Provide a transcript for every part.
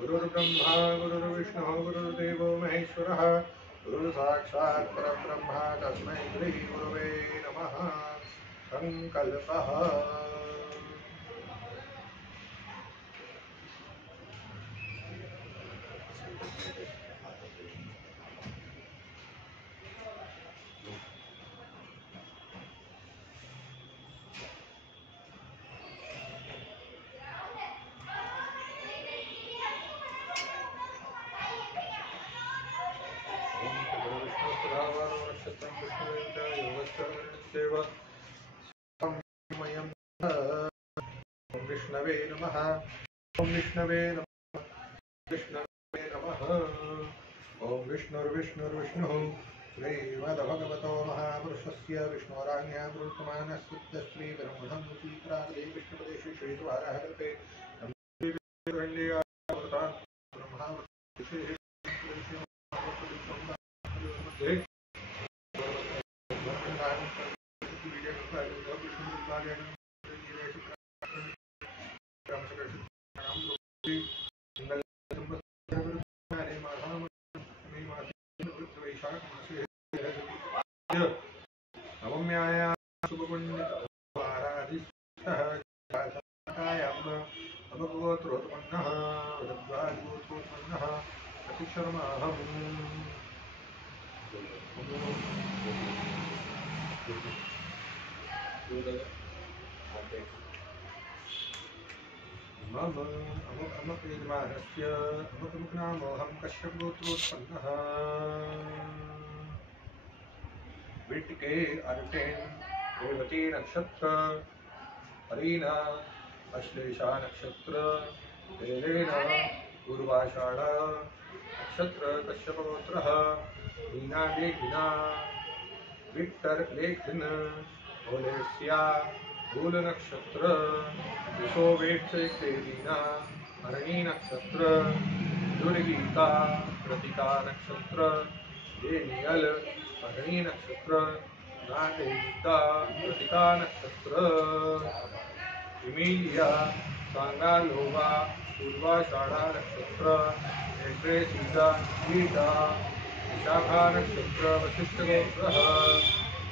गुरुर्ब्रह्मा गुरुर्विष्णु गुरुर्देवो महेश्वरः गुरु साक्षात् परब्रह्म तस्मै श्री गुरवे नमः। संकल्पः विष्णवे नमः। ओम विष्णवे नमः। विष्णवे नमः। ओम विष्णुर्विष्णुर्विष्णुः श्रीमद्भगवतो महापुरुषस्य विष्णोराज्ञा गुरुत्तमानस्य श्री ब्रह्मणं श्रीप्रादे विष्णुपदेशे श्रीद्वारः कृते नवम्याया शुभपुण्यवाराधिष्ठः अवगोत्रोत्पन्नः वदद्वादिगोत्रोत्पन्नः प्रतिशर्माहम् मम अमुकयजमानस्य अमुकमुखनामोऽहं कश्यपगोत्रोत्पन्नः विट्के अर्टेन् रेवती नक्षत्र हरीना अश्लेषा नक्षत्र हेलेना पूर्वाषाढ़ा नक्षत्र कश्यपगोत्रः मीना लेखिना विक्टर लेखिन ओलेस्या मूल नक्षत्र विशोवेक्षेदीना हरणी नक्षत्र दुर्गीता प्रतिका नक्षत्र डेनियल हरणी नक्षत्र नाटेता प्रतिका नक्षत्र इमीलिया सांगालोवा पूर्वाषाढ़ा नक्षत्र एड्रेसीता गीता विशाखा नक्षत्र वशिष्ठगोत्रः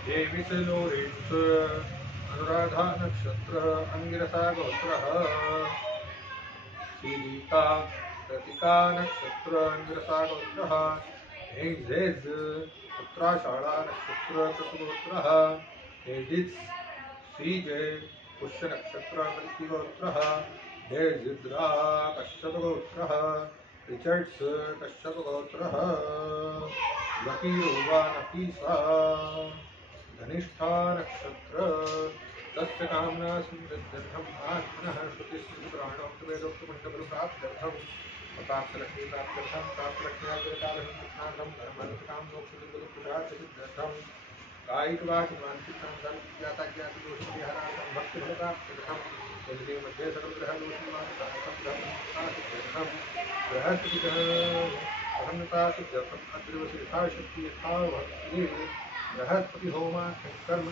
देविस लोरेन्स अनुराधा नक्षत्र अंगिरसा गोत्रः सीता प्रतिका नक्षत्र अंगिरसा गोत्रः एंजेज उत्तराषाढ़ा नक्षत्र कृतगोत्रः एजित्स सीजे पुष्य नक्षत्र मृत्युगोत्रः डेजिद्रा कश्यपगोत्रः रिचर्ड्स कश्यपगोत्रः लकीरोवा नफीसा धनिष्ठा नक्षत्र तस्य कामना सिद्ध्यर्थम् आत्मनः श्रुतिस्मृतिपुराणोक्तवेदोक्तमण्डलप्राप्त्यर्थम् प्राप्तलक्ष्मीप्राप्त्यर्थं प्राप्तलक्ष्म्याग्रकालसंस्थानं धर्मार्थकां मोक्षसिद्धिदुःखदार्थसिद्ध्यर्थं कायिकवाचमानसिकं सर्वज्ञाताज्ञातदोषपरिहारार्थं भक्तिफलप्राप्त्यर्थं जगते मध्ये सर्वग्रहदोषनिवारणार्थं धर्मसिद्ध्यर्थं बृहस्पतिग्रह प्रसन्नतासिद्ध्यर्थम् अद्रिवशेषाशक्ति यथा भक्ति बृहस्पति होमा कर्म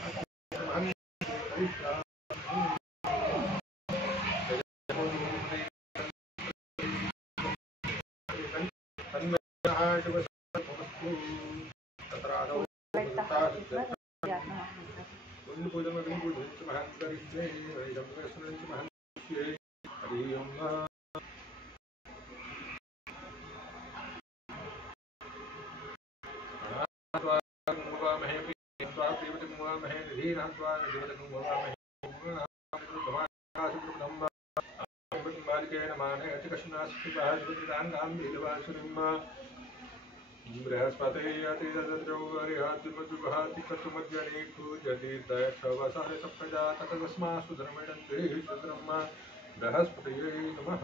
बृहस्पते यतिरद्रौगरिहातिमधुभाति पूजति दैक्षवसारे प्रजा ततस्मासु धर्मेण बृहस्पतये नमः।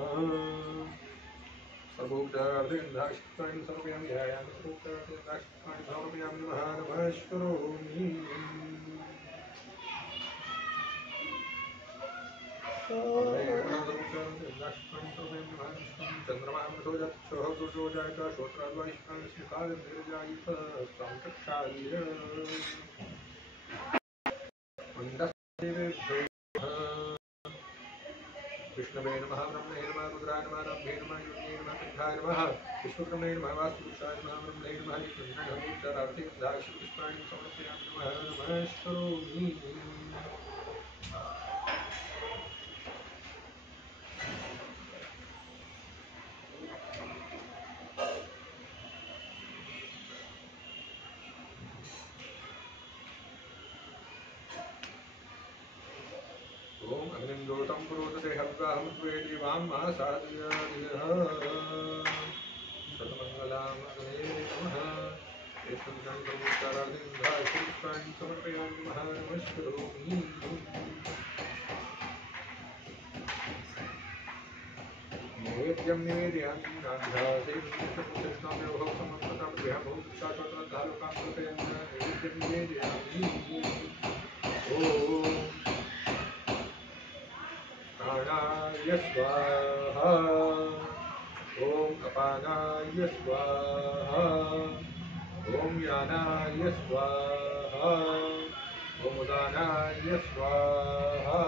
सर्वोपचारार्थेन्द्राष्टानि समर्पयामि ध्यायामि सर्वोपचारार्थेन्द्राष्टानि समर्पयामि नमः नमस्करोमि। चंद्रमामृतो यक्षः गुरुजो जायत श्रोत्राद्वैष्णं स्मितादिर्जायित संकक्षाय विष्णवे नमः ब्रह्मणे नमः रुद्राय नमः रम्भे नमः योगिने नमः कंठाय नमः विश्वकर्मणे नमः वास्तुपुरुषाय नमः ब्रह्मणे नमः सर्वोपचारार्थेन्द्राय श्रीकृष्णाय समर्पयामि नमः नमस्करोमि। ओम अग्निंदोतं पुरोदते हव्याहमुद्वे देवां मासादयादिह सतमंगलां अग्ने नमः। एतद् सर्वोपचारार्थेन्द्राय श्रीकृष्णाय समर्पयामि नमः नमस्करोमि। नैवेद्यं निवेदयामि नाभ्यासेनोः समर्पताभ्यामो शाश्वतधालोकां कृपयामि नैवेद्यं निवेदयामि। ओम प्राणाय स्वाहा ओम अपानाय स्वाहा ओम यानाय स्वाहा ओम उदानाय स्वाहा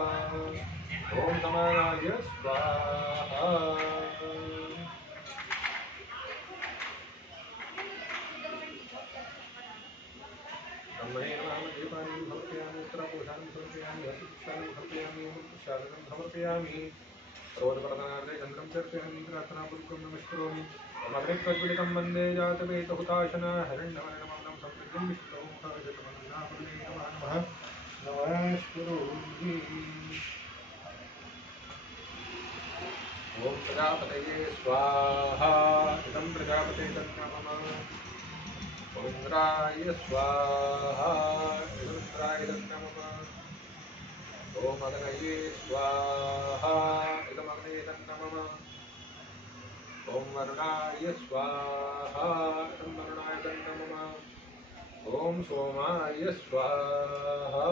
ओम समानाय स्वाहा। ब्रह्मणे नमः मध्यपानं समर्पयामि उत्तरपूषानं समर्पयामि हस्तपुष्पानं समर्पयामि पुष्पादनं समर्पयामि सर्वोपचारार्थे चन्द्रं चर्पयामि प्रार्थनापूर्वकं नमस्करोमि। ममृत्वज्वलितं वन्दे जातवेदहुताशना हिरण्यवर्णममलं सम्पृक्तं विष्णुमुखजटमन्नापुर्णे नमः नमस्करोमि। ॐ प्रजापतये स्वाहा इदं प्रजापते तन्मम ॐ इन्द्राय स्वाहा इदं इन्द्राय तन्मम ॐ अग्नये स्वाहा इदमग्ने तन्मम ॐ वरुणाय स्वाहा इदं वरुणाय तन्मम ॐ सोमाय स्वाहा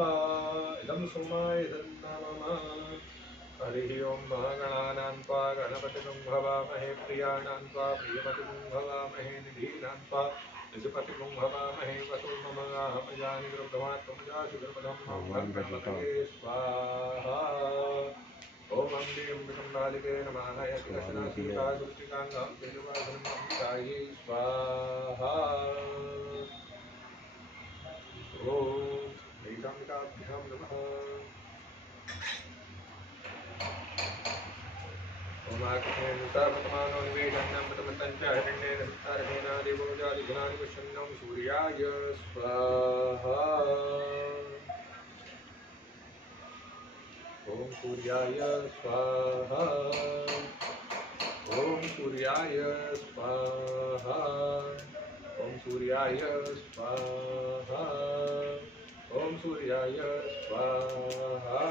इदं सोमाय तन्मम। हरिः ओं महागणानां त्वा गणपतिं भवामहे प्रियाणां त्वा प्रियपतिं भवामहे निधीनां त्वा निजपतिं भवामहे वसो मम अहमजानि गृभमात्मजासि गृपदं मम गणपतये स्वाहा। ॐ अम्बे अम्बिकं बालिके नमः यतिकशनासीता दुर्तिकाङ्गां तेजवासनं अम्बिकायै स्वाहा। ॐ वैदाम्बिकाभ्यां नमः। ओमाख्येन सर्वतमानो निवेदन्नं च हिरण्येन विस्तारहेण देवो जातिघ्नानि पश्यन्नं सूर्याय स्वाहा। ॐ सूर्याय स्वाहा ॐ सूर्याय स्वाहा ॐ सूर्याय स्वाहा ओम सूर्याय स्वाहा।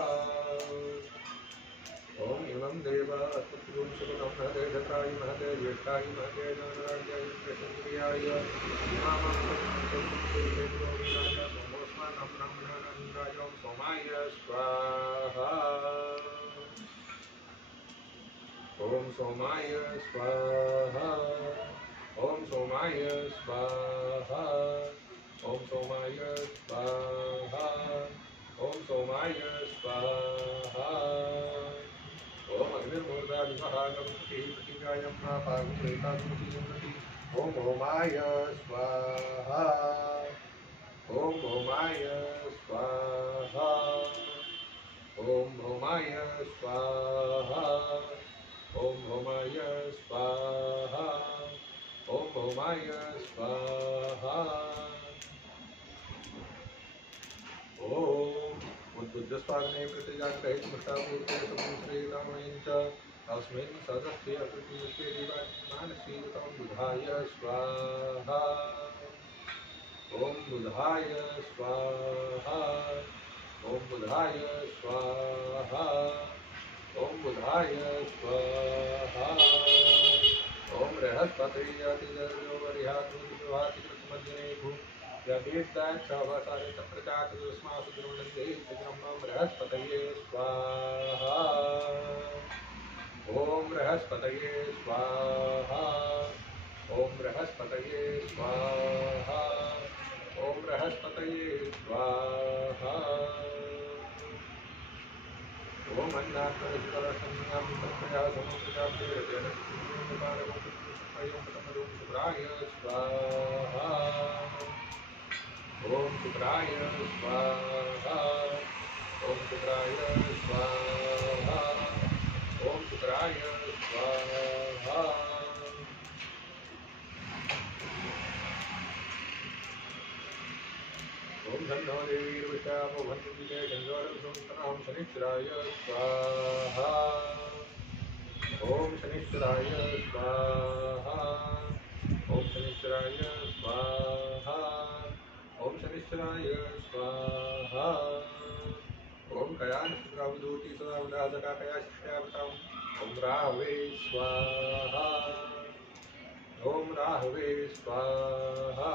ओम इमं देवा अस्मद्गुरुं सुखदं महते दत्ताय महते ज्येष्ठाय महते ज्ञानराज्याय प्रशंसयाय सोमोस्मानं ब्रह्मणाय सोमाय स्वाहा। ओम सोमाय स्वाहा। ओम सोमाय स्वाहा। ओम सोमाय स्वाहा। ओम सोमाय स्वाहा। ओम अग्निर्मूर्धादिवः गणपतिः प्रतिज्ञायं प्रापागुप्रेतागुप्तिसंहति। ओम होमाय स्वाहा। ओम होमाय स्वाहा। ओम होमाय स्वाहा। ओम होमाय स्वाहा। ओम होमाय स्वाहा। ओम उद्बुद्धस्वाग्ने प्रतिजाग्रहे स्मृतापूर्ते श्रीरामयं च अस्मिन् सदस्य अकृतिमस्ते दिवामानसीवतं बुधाय स्वाहा। ओम बुधाय स्वाहा। ओम बुधाय स्वाहा। ओम बुधाय स्वाहा। ओम बृहस्पतिर्यतिजर्योवरिहात्मदिवातिकृतमध्यने यदीर्दाक्षावसारितप्रजातस्मासु द्रोणन्देहिब्रह्म बृहस्पतये स्वाहा। ओम बृहस्पतये स्वाहा। ओम बृहस्पतये स्वाहा। ओम बृहस्पतये स्वाहा। ओम शुक्राय स्वाहा। ओम शुक्राय स्वाहा। ओम शुक्राय स्वाहा। ओम शुक्राय स्वाहा। ओम धन्नो देवीर्विषामो भन्तिके गंगोरसुंतनां शनिश्चराय स्वाहा। ओम शनिश्चराय स्वाहा। ओम शनिश्चराय स्वाहा। ओम शनिश्चराय स्वाहा। ओम कयान शुक्रावधूति सदा उदादका कया शिष्यावताम्। ओम राहवे स्वाहा। ओम राहवे स्वाहा।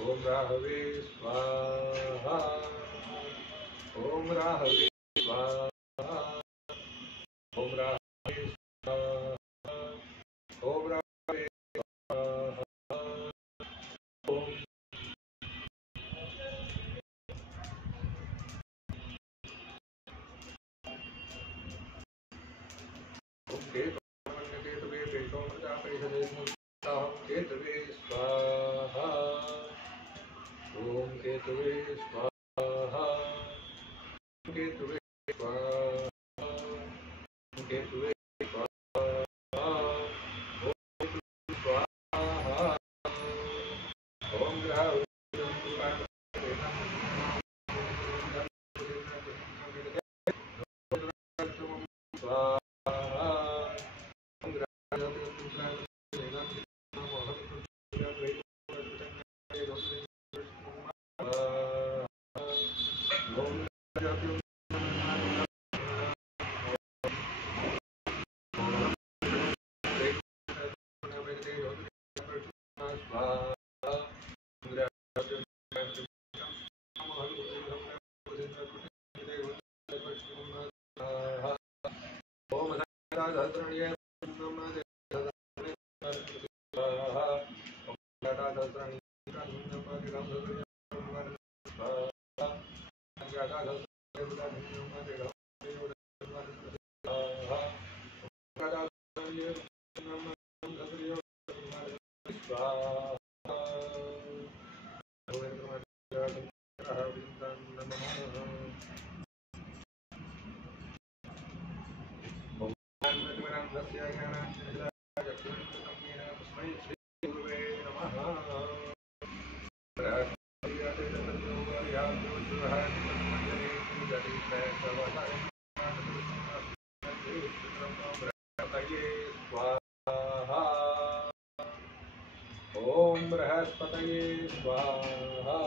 ओम राहवे स्वाहा। ओम राहवे स्वाहा। ओम राहवे स्वाहा। ओम राहवे स्वाहा। ओम केतवे केतवे स्वाहा। ओम केतवे स्वाहा। केतवे स्वाहा। केतवे स्वाहा। स्वाहा। ओम ग्रह ओम बृहस्पतये स्वाहा।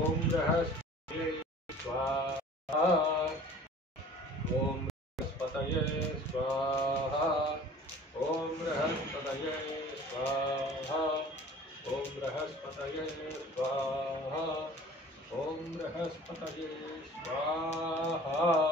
ओम बृहस्पतये स्वाहा। ओम बृहस्पतये स्वाहा। ओम बृहस्पतये स्वाहा। ओम बृहस्पतये स्वाहा। ओम बृहस्पतये स्वाहा।